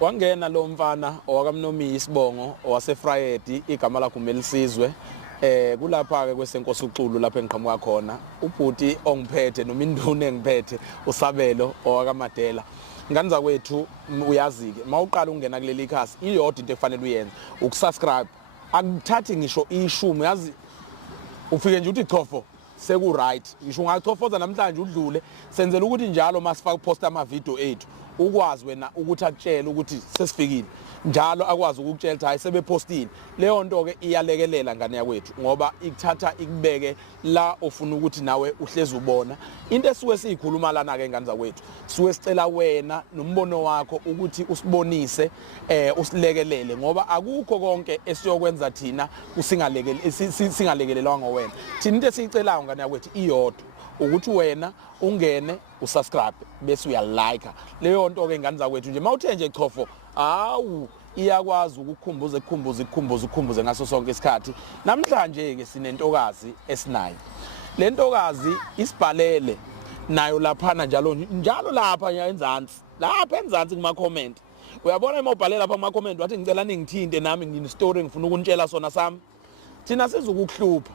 Wangena lo mfana owakamnomi isibongo owasefrayedi igama lakhe uMelisizwe kulapha ke kwesenkosi uXulu lapho engiqhamuka khona ubhuti ongiphethe noma induna engiphethe uSabelo owakaMadela ngani zakwethu uyazi ke mawuqala ungena kuleli khasi iyodwa into efanele uyenze ukusubscribe akuthathi ngisho ishumi yazi ufike nje uthi chofo seku right ngisho ungachofoza namhlanje udlule senzela ukuthi njalo masifaka upost ama video ethu ukwazi wena ukuthi akutshela ukuthi sesifikile njalo akwazi ukukutshela ukuthi hayi sebepostile leyo nto ke iyalekelela ngane yakwethu ngoba ikuthatha ikubeke la ofuna ukuthi nawe uhlezi ubona into esuke siyikhuluma lana ke ngane zakwethu suke sicela wena nombono wakho ukuthi usibonise usilekelele ngoba akukho konke esiyokwenza thina singalekelelwa ngowena thina into esiyicelayo ngane yakwethu iyodwa ukuthi wena ungene usubscribe bese uyalike leyo nto ke ngani zakwethu nje mawuthe nje chofo awu iyakwazi ukukhumbuze ngaso sonke isikhathi namhlanje ke sinentokazi esinayo le ntokazi isibhalele nayo laphana njalo lapha enzansi kuma comment uyabona uma ubhalela lapha kuma comment wathi ngicela ningithinte nami ngine story ngifuna ukunitshela sona sami thina sizukukuhlupha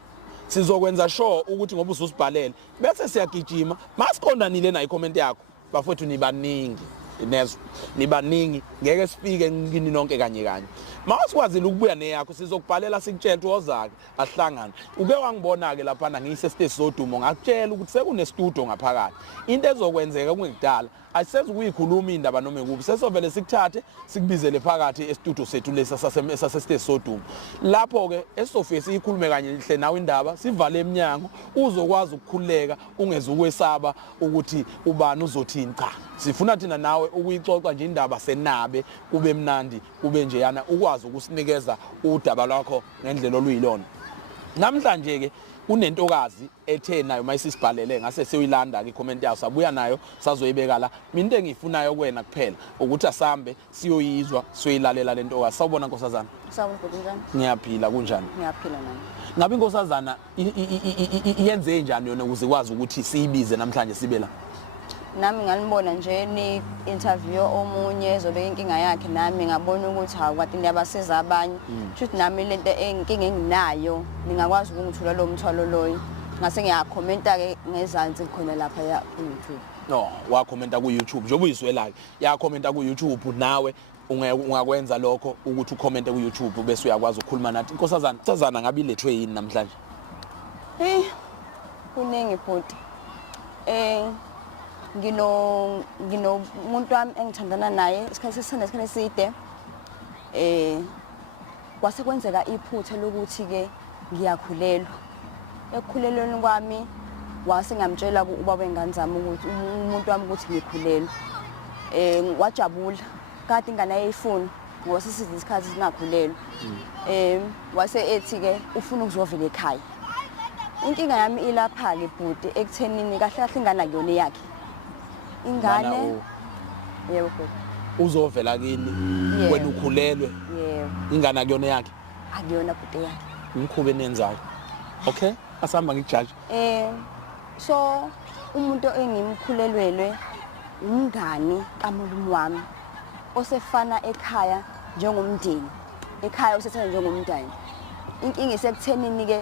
sizokwenza sure ukuthi ngoba ususibhalele bese siyagijima masiqondanile na i-comment yakho bafowethu nibaningi nezwe nibaningi ngeke sifike ngini nonke kanye mawasikwazile ukubuya neyakho sizokubhalela sikutshela ukuthi wozake asihlangana uke wangibona ke lapha ngiyise stage sodumo ngakutshela ukuthi sekune studio ngaphakathi into ezokwenzeka kungekudala ayisezi ukuyikhuluma indaba noma ekubi sesovele sikuthathe sikubizele phakathi e-studio sethu lesa sase sodumo lapho ke esofike siyikhulume kanye hle nawe indaba sivale eminyango uzokwazi ukukhuleka ungeze ukwesaba ukuthi ubani uzothini cha sifuna thina nawe ukuyixoxa nje indaba senabe kube mnandi kube nje yana ukwazi ukusinikeza udaba lwakho ngendlela oluyilona namhlanje ke unentokazi ethe nayo mayisibhalele ngase seyilanda ke comment yayo sabuya nayo sazoyibeka la mina into engiyifunayo kuwena kuphela ukuthi asambe siyoyizwa siyoyilalela lentokazi sawubona nkosazana sawubona njani ngiyaphila kunjani ngiyaphila nami ngabe inkosazana iyenze njani yona ukuze kwazi ukuthi siyibize namhlanje sibe la nami ngalibona nje ni interview omunye ezobeka inkinga yakhe nami ngabona ukuthi awukade niyabasiza abanye futhi nami lento inkinga enginayo ningakwazi ukungithula lo mthwalo loyo ngase ngiyakhomenta ke ngezansi khona lapha ku YouTube no wakhomenta ku YouTube njengoba uyizwela ke yakhomenta ku YouTube nawe ungakwenza lokho ukuthi ucommente ku YouTube bese uyakwazi ukukhuluma nathi inkosazana ngabe ilethwe yini namhlanje kuningi bhuti ngino umuntu wami engithandana naye isikhathi eside kwase kwenzeka iphutha lokuthi ke ngiyakhulelwa ekukhulelweni kwami wase ngamtshela ubaba wengane zami ukuthi umuntu wami ukuthi ngikhulelwa wajabula kade ingane yayifuna ngoba sisithi isikhathi singakhulelwa wase ethi ke ufuna ukuzovela ekhaya inkinga yami ilapha ke bhuti ekuthenini kahle kahle ingane akuyona yakhe ingane yebo uzovela kini wena ukhulelwe yebo ingane akuyona yakhe akuyona bhuti yakhe umkhuba enenzayo okay asihamba ngijudge so umuntu engimkhulelwelwe umngani kamulumu wami osefana ekhaya njengomndeni ekhaya usethana njengomndeni inkinga isekuthenini ke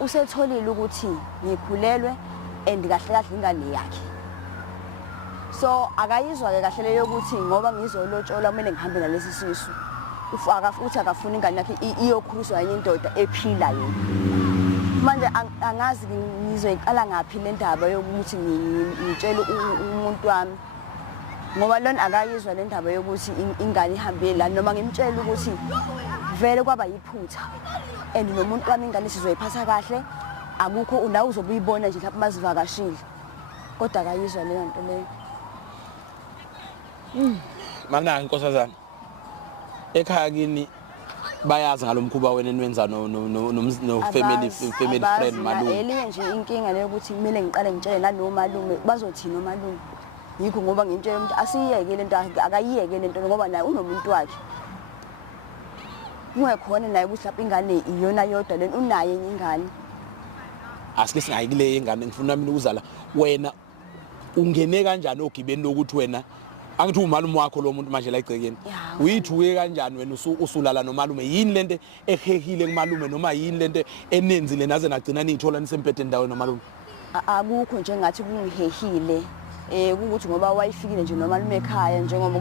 usetholile ukuthi ngikhulelwe and kahle kahle ingane yakhe so akayizwa ke kahle leyo ukuthi ngoba ngizolotshola kumele ngihambe nalesi sisu uthi akafuna ingane yakhe iyokhuliswa yenye indoda ephilayo manje angazi ngizoyiqala ngapi le ndaba yokuthi ngitshele umuntu wami ngoba lona akayizwa le ndaba yokuthi ingane ihambe la noma ngimtshela ukuthi vele kwaba yiphutha and nomuntu wami ingane sizoyiphatha kahle akukho unawe uzobuyibona nje lapha mazivakashile kodwa akayizwa leyo nto leyo mana inkosazana ekhaya kini bayazi ngalomkhuba wena enwenza no family friend malume elinye nje inkinga leyo ukuthi kumele ngiqale ngitshele nalo malume bazothina omalume yikho ngoba ngintshela umuntu asiyeke lento akayiyeke lento ngoba naye unomuntu wakhe kungekhona naye ukuthi lapha ingane iyona yodwa lento unaye ingane asike singayikile ingane ngifuna mina ukuzala wena ungene kanjani ogibeni lokuthi wena angithi umalume wakho lo muntu manje la igcekeni Ya, uyithuke kanjani wena usulala nomalume yini lento ehehile kumalume noma yini lento enenzile naze nagcina nithola nisempedeni ndawo nomalume akukho nje ngathi kungihehile ukuthi ngoba wayifikile nje nomalume ekhaya njengoba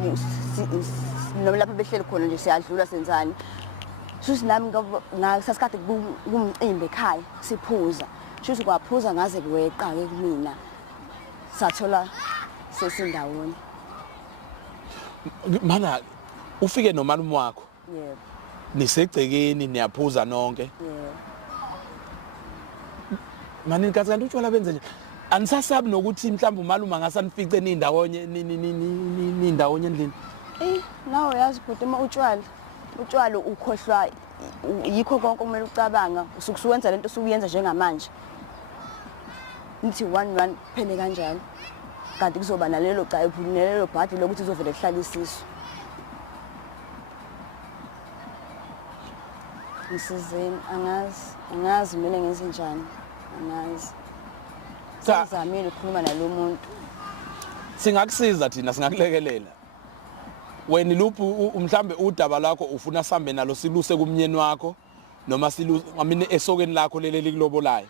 noma lapha behleli khona nje siyadlula senzani susi nami ngasasikade kumcimbi ekhaya siphuza shuthi kwaphuza ngaze kweqa ke kumina sathola sesindawoni mana ufike nomalume wakho yebo nisegcekeni niyaphuza nonke yebo mani kanti utshwala benze nje anisasabi nokuthi mhlawumbe umalume angasanifice nindawonye nindawonye endlini nawe yazi bhuti uma utshwala ukhohlwa yikho konke kumele ucabanga usukuwenza lento usuyenza njengamanje nithi 1-1 phele kanjalo kanti kuzoba nalelo cayiphu nalelo bhadi lokuthi uzovele kuhlala isisu ngisizeni angazi mina ngenze njani angazi sizamile ukukhuluma nalomuntu singakusiza thina singakulekelela wena luphu mhlambe udaba lakho ufuna sambe nalo siluse kumnyeni wakho noma siluse ngamini esokeni lakho leli likulobolayo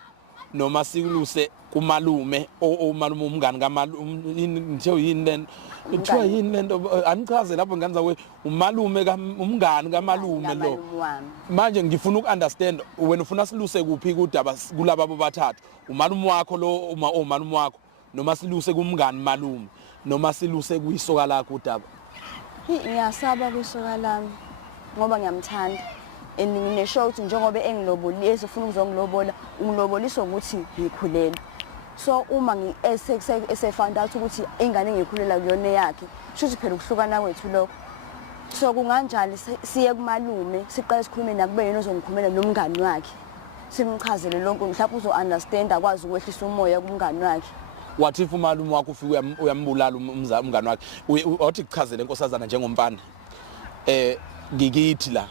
noma siluse kumalume omalume umngani kamalume nje yini lento kuthiwa yini lento anichaze lapho nganza umalume umngani kamalume lo manje ngifuna ukunderstand wena ufuna siluse kuphi kudaba kulabo bobathathu umalume wakho lo omalume wakho noma siluse kumngani malume noma siluse kuyisoka lakho udaba ngiyasaba kwisoka lami ngoba ngiyamthanda engineshow ukuthi njengoba engilobolile ufuna ukuzongilobola ungilobolisa ukuthi ngikhulelwe so uma esefound out ukuthi ingane engikhulela kuyona yakhe shuthi phela ukuhlukana kwethu lokho so kunganjani siye kumalume siqale sikhulume nakube yena ozongikhulumela nomngani wakhe simchazele lonke mhlawumbe uzo understand akwazi ukwehlisa umoya kumngani wakhe wathi if umalume wakho ufika uyambulala umngani wakhe uthi kuchazele inkosazana njengomfana ngikithi la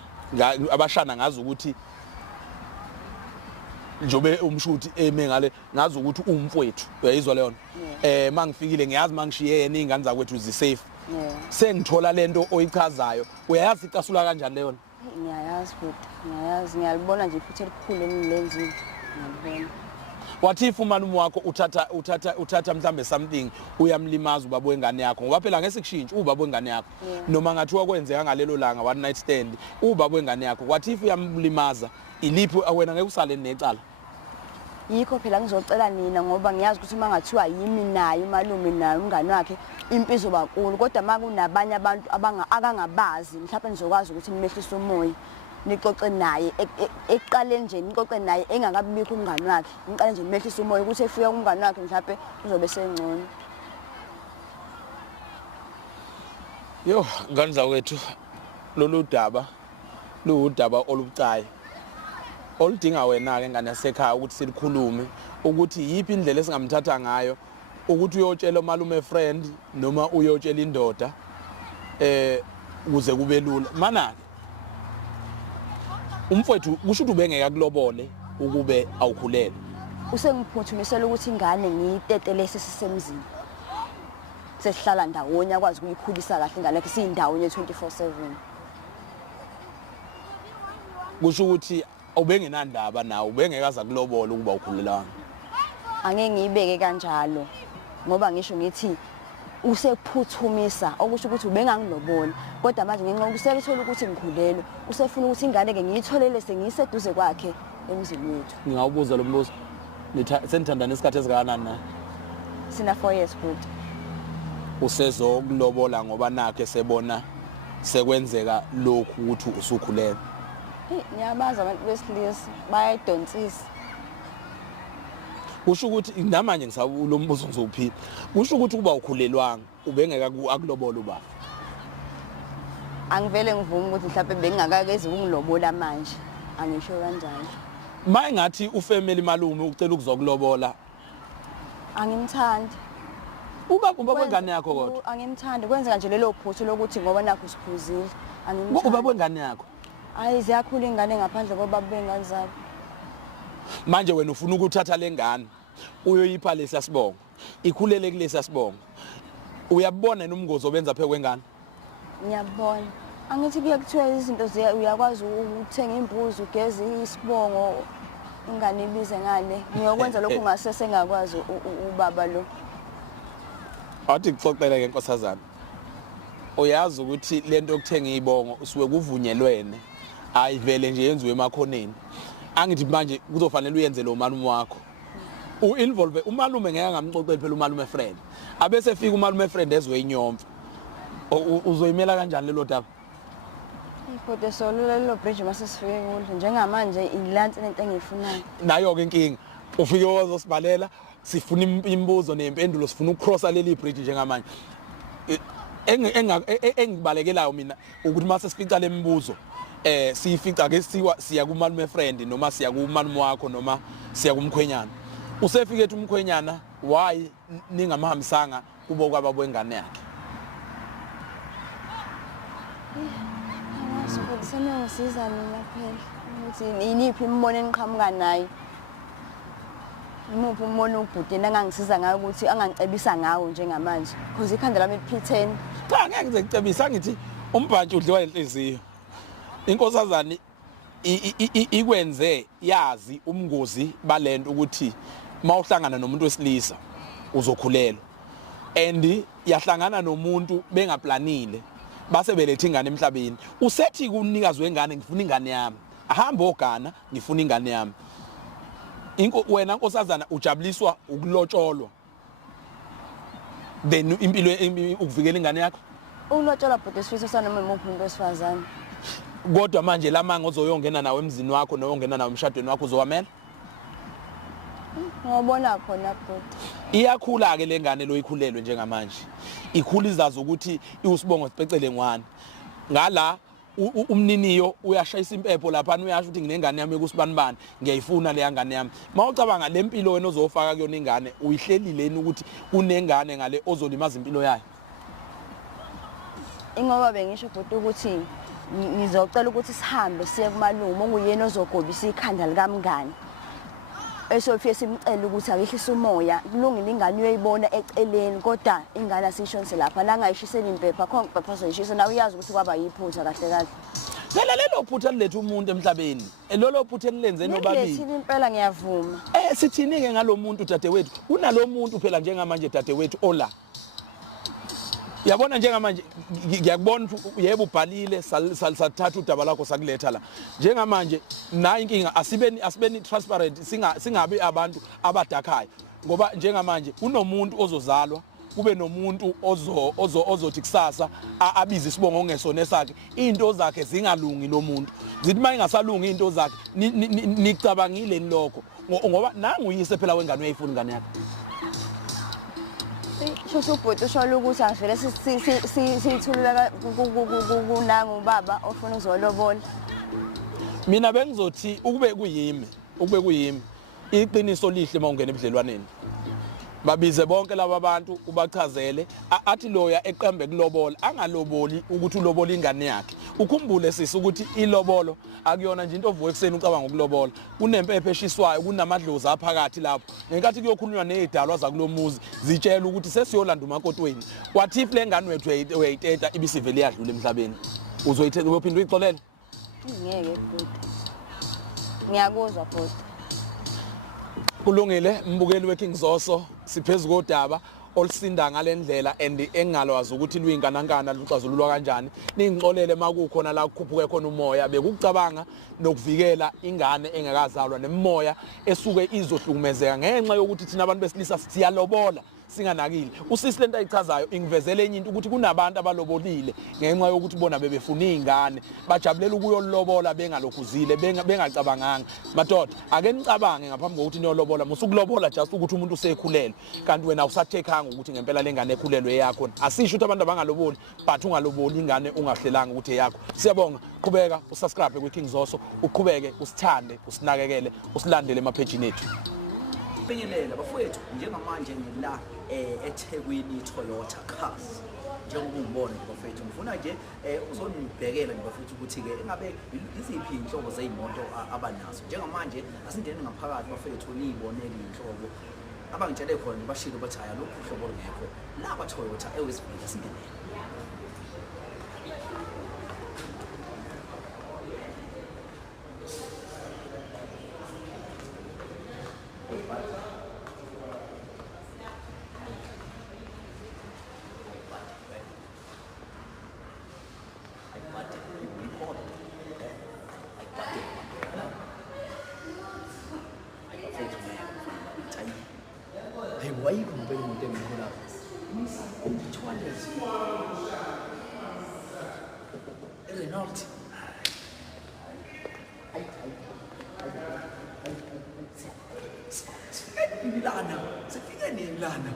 abashana ngazi ukuthi njobe umshuthi emengale ngazi ukuthi umfowethu uyayizwa leyo mangifikile ngiyazi mangishiye yena izingane zakwethu zisafe sengithola lento oyichazayo uyayazi icasula kanjani leyo ngiyayazi futhi ngiyayazi ngiyalibona nje iphuthe elikhulu engilenzile ngiyalibona wathi if umalume wakho uthatha mhlambe something uyamlimaza ubaba wengane yakho ngoba phela ngeke sikushintshe ubaba wengane yakho noma ngathiwa kwenzeka ngalelo langa one night stand ubaba wengane yakho wathi if uyamlimaza iliphi wena ngeke usale necala yikho phela ngizocela nina ngoba ngiyazi ukuthi mangathiwa yimi naye umalume naye umngani wakhe impilo izobankulu kodwa makunabanye abantu akangabazi mhlawumbe nizokwazi ukuthi nimehlise umoya nixoxe naye eqaleni nje nixoxe naye engakabikho umngani wakhe niqale nje nimehlise umoya ukuthi efika umngani wakhe mhlawumbe uzobe sengcono yo ngani zawethu lolu daba luudaba olubucayi oludinga wena ke ngane yasekhaya ukuthi silikhulume ukuthi yipi indlela esingamthatha ngayo ukuthi uyotshela umalume friend noma uyotshela indoda ukuze kube lula mana umfowethu kusho ukuthi ubengeka kulobole ukube awukhulele usengiphuthumisela ukuthi ingane ngiyitetele sesisemzini sesihlala ndawonye akwazi ukuyikhulisa kahle ingane yakhe siyindawonye 24/7 kusho ukuthi ubengenandaba nawe ubengekaza kulobola ukuba ukhulelanga angeke ngiyibeke kanjalo ngoba ngisho ngithi usephuthumisa okusho ukuthi ubengangilobola kodwa manje ngenxa ukusebethola ukuthi ngikhulelwe usefuna ukuthi ingane ke ngiyitholele sengiyiseduze kwakhe emzini wethu ngawubuza lo mbuzo senithandana isikhathi esingakanani na sina 4 years good usezokulobola ngoba nakhe sebona sekwenzeka lokhu ukuthi usukhulelwe ngiyabaza abantu besilisa bayayidonsisa kusho ukuthi namanje ngisabula umbuzo ngizophila kusho ukuthi kuba ukhulelwanga ubengeka akulobola ubaba angivele ngivume ukuthi mhlawumbe bengingakakezi ukungilobola manje angisho kanjalo mayingathi ufamily malume ucela ukuzokulobola angimthandi ubaba wengane yakho kodwa angimthandi kwenzeka nje lelo phutho lokuthi ngoba nakho siphuzile angimthandi ubaba wengane yakho ayi ziyakhula ingane ngaphandle kwababa bengane zabo manje wena ufuna ukuthatha lengane uyoyipha lesasibongo ikhulele kulesasibongo Uyabona nomngozi obenza phe kwengane? Ngiyabona. Angithi kuyakuthiwa izinto uyakwazi ukuthenga imbuzi ugeze isibongo ingane ibize ngane. Ngiyokwenza lokho ngasese ngakwazi ubaba lo. Athi kuxoxela ke Nkosazana. Uyazi ukuthi lento yokuthenga izibongo usuke kuvunyelwene. Ayivele nje yenziwe emakhoneni. Angithi manje kuzofanele uyenze lo malume wakho. U-involve umalume ngeke ngamxoxela phela umalume friend. Abese fika umalume friend ezwe inyomfa. Uzoyimela kanjani lelo daba? Kodwa solulelo bridge masesifike kulo njengamanje ilansi lento engiyifunayo. Nayo ke inkinga. Ufike wazosibalela sifuna imibuzo nempendulo sifuna ukcrossa leli bridge njengamanje. Engibalekelayo mina ukuthi mase sifica lemibuzo siyifica ke siya kumalume friend noma siya kumalume wakho noma siya kumkhwenyana. Usefike ethi umkhwenyana why ningamahambisanga kubo kwaba bwengane yakhe? Sena ngisiza mina phela ukuthi iniphi imbono eniqhamuka nayo. Umuphi umbono ubhudeni angangisiza ngayo ukuthi angangicebisa ngawo njengamanje because ikhanda lami liphitheni. Cha ngeke ngize ngicebisa ngithi umbhantshi udliwa inhliziyo. Inkosazana ikwenze yazi umngozi balento ukuthi mawuhlangana nomuntu wesilisa uzokhulelwa and yahlangana nomuntu bengaplanile base belethe ingane emhlabeni. Usethi kunikazi wengane ngifuna ingane yami. Ahamba ogana ngifuna ingane yami. Wena Nkosazana ujabuliswa ukulotsholwa. Then impilo ukuvikela ingane yakho. Ulotsholwa bhuti sifisa sanoma umuntu wesifazane. Kodwa manje lamanga ozoyongena nawe emzini wakho noyongena nawe emshadweni wakho uzowamela? Ngiyabona khona bhuti. Iyakhula ke lengane lo ikhulelwe njengamanje. Ikhula izazi ukuthi iwusibongo sipecele ngwane. Ngala umniniyo uyashayisa impepho lapha uyasho ukuthi nginengane yami ekusibanibani ngiyayifuna le ngane yami. Mawucabanga lempilo wena ozofaka kuyona ingane uyihlelileni ukuthi kunengane ngale ozolimaza impilo yayo. Ingoba bengisho bhuti ukuthi ngizocela ukuthi sihambe siye kumalume onguyena ozogobisa ikhanda likamngane. Esofike simcela ukuthi akehlise umoya kulungile ingane uyayibona eceleni kodwa ingane asishonse lapha la ngayishisela impepha khona impepha zoyishisa nawe uyazi ukuthi kwaba yiphutha kahle kahle. Lelo phutha lilethe umuntu emhlabeni. Lolo phutha elilenze nobabili. Ngithini impela ngiyavuma. Sithini ke ngalomuntu dadewethu? Unalomuntu phela njengamanje dadewethu ola. Yabona njengamanje ngiyakubona ukuthi yebo ubhalile sathatha udaba lakho sakuletha la. Njengamanje na inkinga asibeni transparent singabe abantu abadakhayo ngoba njengamanje unomuntu ozozalwa kube nomuntu ozothi kusasa abize isibongo ongesona sakhe into zakhe zingalungi lo muntu zithi mayingasalungi into zakhe nicabangile lokho ngoba nangu uyise phela wengane uyayifuna ingane yakhe. Shosho bhuti usho ukuthi avele sithulula kunangu baba ofuna uzolobola. Mina bengizothi ukube kuyimi iqiniso lihle mawungena ebudlelwaneni. Babize bonke laba bantu ubachazele athi loya eqembe kulobola angaloboli ukuthi ulobola ingane yakhe. Ukhumbule sisi ukuthi ilobolo akuyona nje into ovuka ekseni ucabanga ukulobola. Kunempepho eshiswayo kunamadlozi aphakathi lapho. Ngenkathi kuyokhulunywa nezidalwa zakulomuzi zitshela ukuthi sesiyolanda umakotweni. Wathi if lengane wethu uyayiteta ibisivele yadlula emhlabeni. Uzoyithetha uyophinda uyixolele? Ngeke bhuti. Ngiyakuzwa bhuti. Kulungile mbukeli weKing Zoso siphezulu kodaba olusinda ngalendlela and engalwazi ukuthi luyinganankana luxazululwa kanjani ningixolele makukhona la kukhuphuke khona umoya bekucabanga nokuvikela ingane engakazalwa nemoya esuke izohlukumezeka ngenxa yokuthi thina abantu besilisa siyalobola singanakile. Usisi lento ayichazayo ingivezele enye into ukuthi kunabantu abalobolile ngenxa yokuthi bona bebefuna izingane bajabulela ukuyolobola bengalokhuzile bengacabanganga. Madoda ake nicabange ngaphambi kokuthi niyolobola musukulobola just ukuthi umuntu usekhulelwe kanti wena usathekanga ukuthi ngempela lengane ekhulelwe yakho. Asisho ukuthi abantu abangaloboli but ungaloboli ingane ungahlelanga ukuthi eyakho. Siyabonga, qhubeka usubscribe kwiKing Zoso, uqhubeke usithande, usinakekele, usilandele emapage ethu. Bingelela bafowethu njengamanje ngila eThekwini Toyota Cars njengoba ungibona bafowethu ngifuna nje uzonibhekela bafowethu ukuthi ke engabe iziphi inhlobo zezimoto abanazo njengamanje asindeni ngaphakathi bafowethu niyibonele inhlobo abangitshele khona bashilo bathi hhayi alokhu uhlobo olungekho la kwa-Toyota ewesibili singenele. Ayikho ngempela umuntu engikho lapho. Umthwalezi. Renault. Lana, sifike nini lana?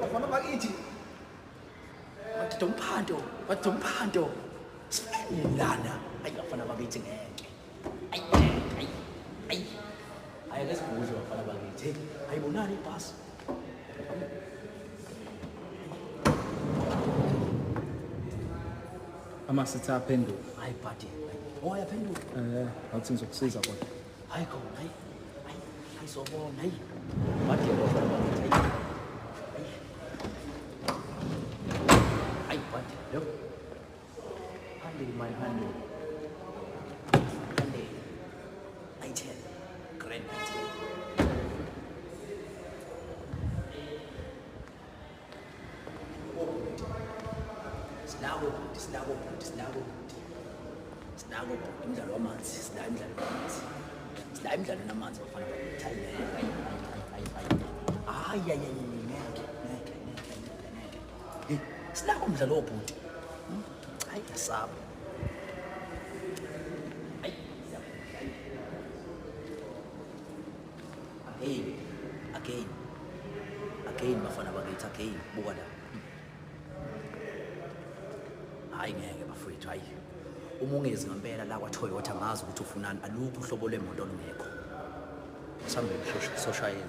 Bafana bakithi. Bathi umphanto. Sifike nini lana? Ayi bafana bakithi ngeke. Ayi. Hayi lesibhuzo bafana bakithi. Ayibonani ibhasi. Amasithi aphenduka. Hayi buddy. Yaphenduka. Awuthi ngizokusiza kodwa. Hayi khona, hayi sobona, hayi. Buddy bafana bakithi. Hayi buddy, yo. Handle my handle. Handle. I tell. Grand I tell. Sinako umdlalo wamanzi, sinayo imidlalo namanzi bafana bakithi. Hayi. Ngeke. Sinako umdlalo wobhuti. Hayi yasaba. Again bafana bakithi, again buka la. Hayi ngeke bafowethu, hayi. Uma ungezi ngempela la kwa-Toyota ngazi ukuthi ufunani, alukho uhlobo lwemoto olungekho. Sambe soshayela.